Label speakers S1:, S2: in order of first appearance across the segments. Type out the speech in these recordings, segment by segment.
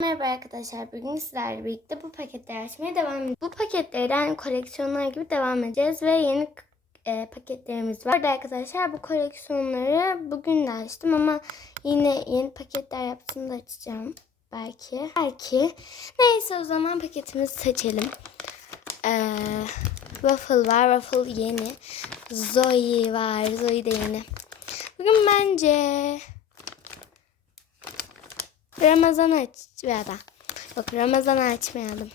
S1: Merhaba arkadaşlar. Bugün sizlerle birlikte bu paketleri açmaya devam ediyoruz. Bu paketlerden koleksiyonlar gibi devam edeceğiz ve yeni e, paketlerimiz var. Burada arkadaşlar bu koleksiyonları bugün de açtım ama yine yeni paketler yaptığımda açacağım. Belki. Belki. Neyse o zaman paketimizi seçelim. Ee, waffle var. Waffle yeni. Zoe var. Zoe de yeni. Bugün bence Ramazan aç ya da yok Ramazan açmayalım.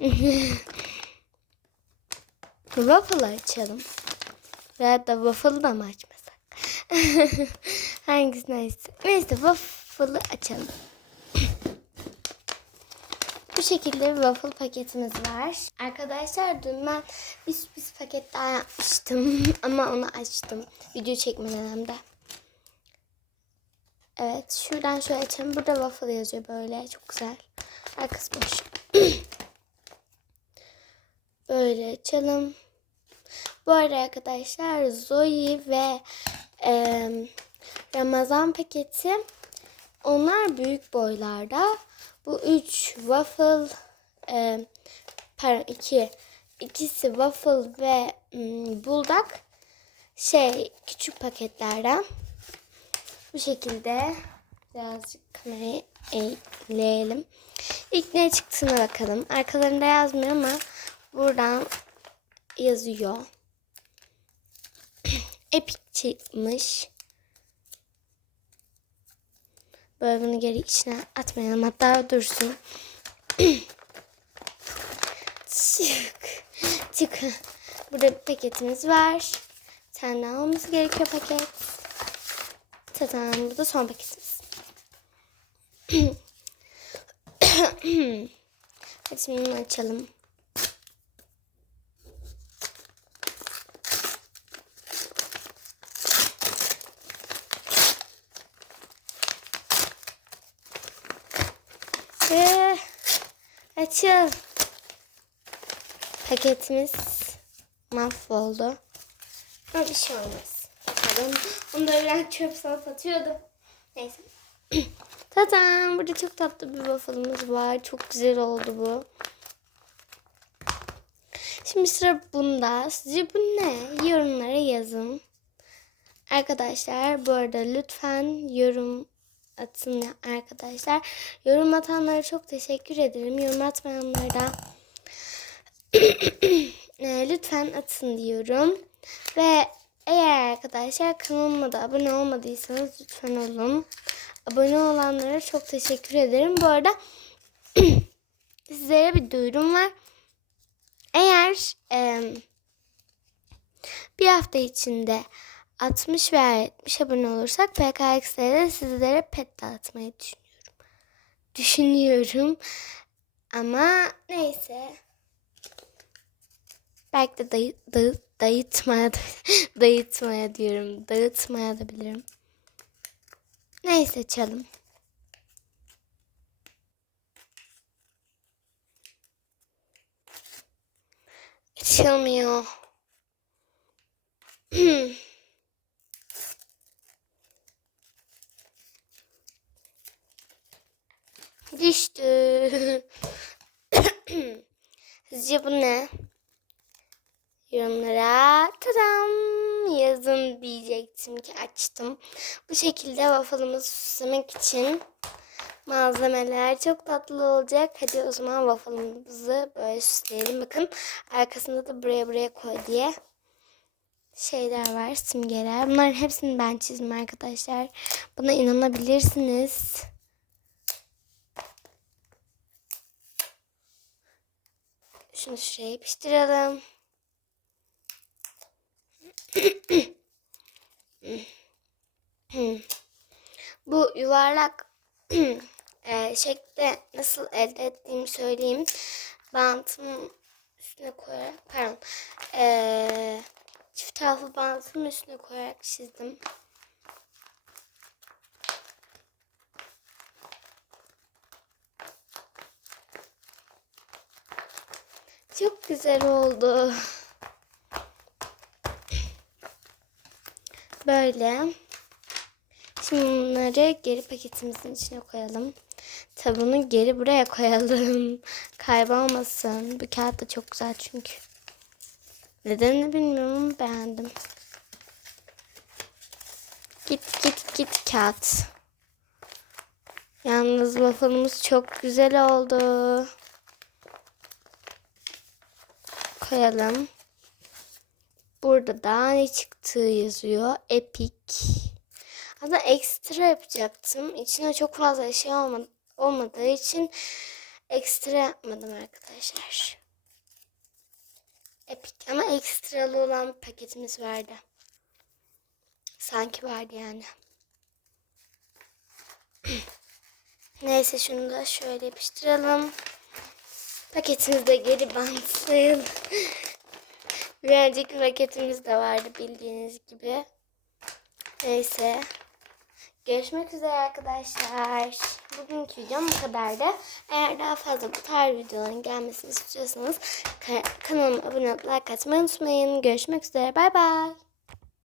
S1: waffle açalım. Ya da waffle da mı açmasak? Hangisini açsak? Neyse waffle'ı açalım. Bu şekilde bir waffle paketimiz var. Arkadaşlar dün ben bir sürpriz paket daha yapmıştım. Ama onu açtım. Video çekmeden hem de. Evet şuradan şöyle açalım. Burada waffle yazıyor böyle. Çok güzel. Arkası boş. böyle açalım. Bu arada arkadaşlar Zoe ve e, Ramazan paketi onlar büyük boylarda. Bu üç waffle e, pardon iki ikisi waffle ve mm, buldak şey küçük paketlerden. Bu şekilde birazcık kamerayı eğleyelim. İlk ne çıktığına bakalım. Arkalarında yazmıyor ama buradan yazıyor. Epic çıkmış. Böyle bunu geri içine atmayalım. Hatta dursun. Çık. Çık. Burada bir paketimiz var. Bir tane olması gerekiyor paket. Tadam. Bu da son paketimiz. Hadi bunu açalım. Ve açıl. Paketimiz mahvoldu. Ama bir şey olmaz. Bakalım. Onu da öğren çöp sanat atıyordu. Neyse. Tadam. Burada çok tatlı bir waffle'ımız var. Çok güzel oldu bu. Şimdi sıra bunda. Sizce bu ne? Yorumlara yazın. Arkadaşlar bu arada lütfen yorum atın ya arkadaşlar. Yorum atanlara çok teşekkür ederim. Yorum atmayanlara da e, lütfen atın diyorum. Ve arkadaşlar kanalıma da abone olmadıysanız lütfen olun. Abone olanlara çok teşekkür ederim. Bu arada sizlere bir duyurum var. Eğer e, bir hafta içinde 60 veya 70 abone olursak PKX'de de sizlere pet dağıtmayı düşünüyorum. Düşünüyorum. Ama neyse. Belki de dayı, dayı, dayıtmaya da, dayıtmaya diyorum. Dağıtmaya da bilirim. Neyse çalım. Açılmıyor. Düştü. Sizce bu ne? Yorumlara tadam yazın diyecektim ki açtım. Bu şekilde waffle'ımızı süslemek için malzemeler çok tatlı olacak. Hadi o zaman waffle'ımızı böyle süsleyelim. Bakın arkasında da buraya buraya koy diye şeyler var, simgeler. Bunların hepsini ben çizdim arkadaşlar. Buna inanabilirsiniz. Şunu şuraya yapıştıralım. Bu yuvarlak e, şekli nasıl elde ettiğimi söyleyeyim. Bantımın üstüne koyarak, pardon, e, çift taraflı bantımın üstüne koyarak çizdim. Çok güzel oldu. Böyle. Şimdi bunları geri paketimizin içine koyalım. kitabını geri buraya koyalım. Kaybolmasın. Bu kağıt da çok güzel çünkü. Nedenini bilmiyorum beğendim. Git git git kağıt. Yalnız waffle'ımız çok güzel oldu. Koyalım. Burada da ne çıktığı yazıyor. Epic. Aslında ekstra yapacaktım. İçine çok fazla şey olmadı, olmadığı için ekstra yapmadım arkadaşlar. Epic ama ekstralı olan paketimiz vardı. Sanki vardı yani. Neyse şunu da şöyle yapıştıralım. Paketimiz de geri bantlayalım. Bir önceki paketimiz de vardı bildiğiniz gibi. Neyse. Görüşmek üzere arkadaşlar. Bugünkü videom bu kadardı. Eğer daha fazla bu tarz videoların gelmesini istiyorsanız ka- kanalıma abone olup like atmayı unutmayın. Görüşmek üzere. Bay bay.